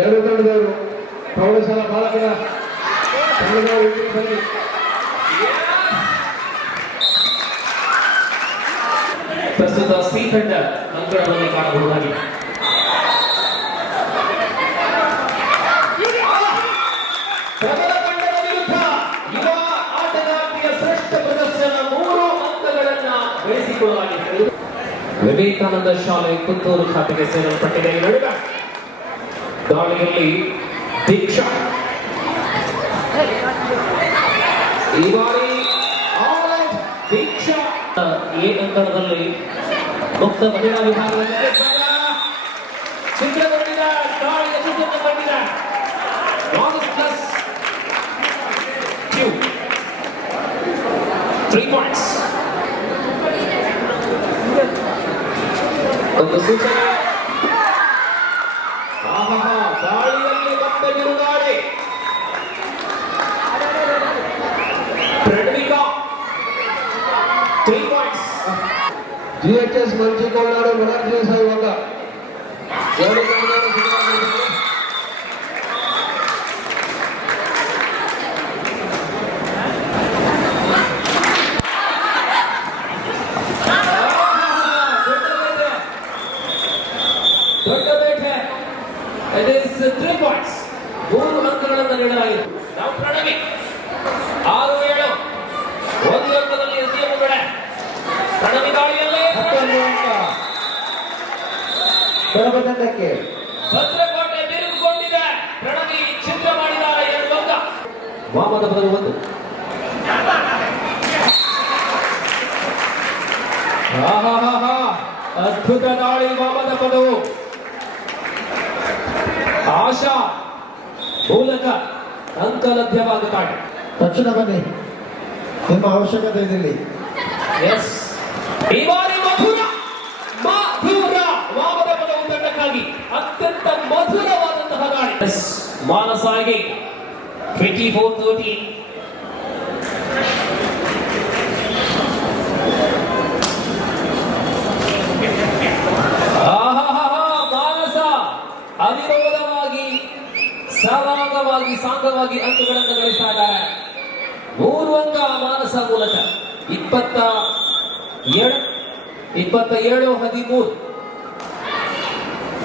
ಎರಡು ತಂಡದವರು ಪ್ರೌಢಶಾಲಾ ಬಾಲಕರ ತಂಡದವರು ಪ್ರಸ್ತುತ ಸಿ ತಂಡ ಅಂಕಣವನ್ನು ಕಾಣಬಹುದಾಗಿದೆ. ಪ್ರಬಲ ತಂಡದ ವಿರುದ್ಧ ಯುವ ಆಟಗಾರ್ತಿಯ ಶ್ರೇಷ್ಠ ಪ್ರದರ್ಶನ 3 ಅಂಕಗಳನ್ನ ಗಳಿಸಿಕೊಳ್ಳಲಾಗಿದೆ. ವಿವೇಕಾನಂದ ಶಾಲೆ ಪುತ್ತೂರು ಖಾತೆಗೆ ಸೇರಲ್ಪಟ್ಟಿದೆ. ನಡುವೆ ದಾಳಿಯಲ್ಲಿ ದೀಕ್ಷಾ ಈ ಬಾರಿ ದೀಕ್ಷಾ ಎ ಅಂಕಣದಲ್ಲಿ ಮುಕ್ತ ಮಹಿಳಾ ವಿಭಾಗದಲ್ಲಿ ಚಿತ್ರಗೊಂಡಿದ ದಾಳಿಯ ಚಿತ್ರಗೊಂಡಿದ 3 ಪಾಯಿಂಟ್ಸ್. ಒಂದು ಸೂಚನೆ. ದಾಳಿಯಲ್ಲಿ ಮತ್ತೆ ಬಿರುದಾಳಿ. ಪ್ರಣವಿಕಾ 3 ಪಾಯಿಂಟ್ಸ್. ಜಿಎಚ್ಎಸ್ ಮಂಚಿಕೊಳ್ಳಾಡು ಮೊರಾರ್ಜಿ ಸಾಯಿವಾಗ ದೊಡ್ಡ ಬೇಟೆ. It is 3 points. 3 ಅಂಕಗಳನ್ನು ನೀಡಲಾಗಿದೆ. ನಾವು ಪ್ರಣವಿ 6-7 ಒಂದು ಅಂಕದಲ್ಲಿ ಎಸ್ಡಿಎಂ ಬೇಡ. ಪ್ರಣವಿ ದಾಳಿಯಲ್ಲಿ ಬಡಬಡಕ್ಕೆ ಭದ್ರಕೋಟೆ ತಿರುಗಿಕೊಂಡಿದೆ. ಪ್ರಣವಿ ಚಿತ್ರ ಮಾಡಿದ್ದಾರೆ 2 ಅಂಕ. ವಾಮದ ಪದವು 1. ಅದ್ಭುತ ದಾಳಿ. ವಾಮದ ಪದವು ಆಶಾ ಮೂಲಕ ಅಂಕ ಲಭ್ಯವಾಗುತ್ತಾಳೆ. ತಕ್ಷಣ ಬನ್ನಿ, ನಿಮ್ಮ ಅವಶ್ಯಕತೆ ಇದೆ. ಎಸ್, ಈ ಬಾರಿ ಮಧುರ ವಾಮದ ಪದವು ತಂಡಕ್ಕಾಗಿ ಅತ್ಯಂತ ಮಧುರವಾದಂತಹ ದಾಳಿ. ಎಸ್, ಮಾನಸಾಗಿ 24-13. ಮಾನಸ ಅವಿರೋಧವಾಗಿ ಸರಾಗವಾಗಿ ಸಾಂಗವಾಗಿ ಅಂಕಗಳನ್ನು ಗಳಿಸ್ತಾ ಇದ್ದಾರೆ. 3 ಅಂಕ ಮಾನಸ ಮೂಲಕ 27-13.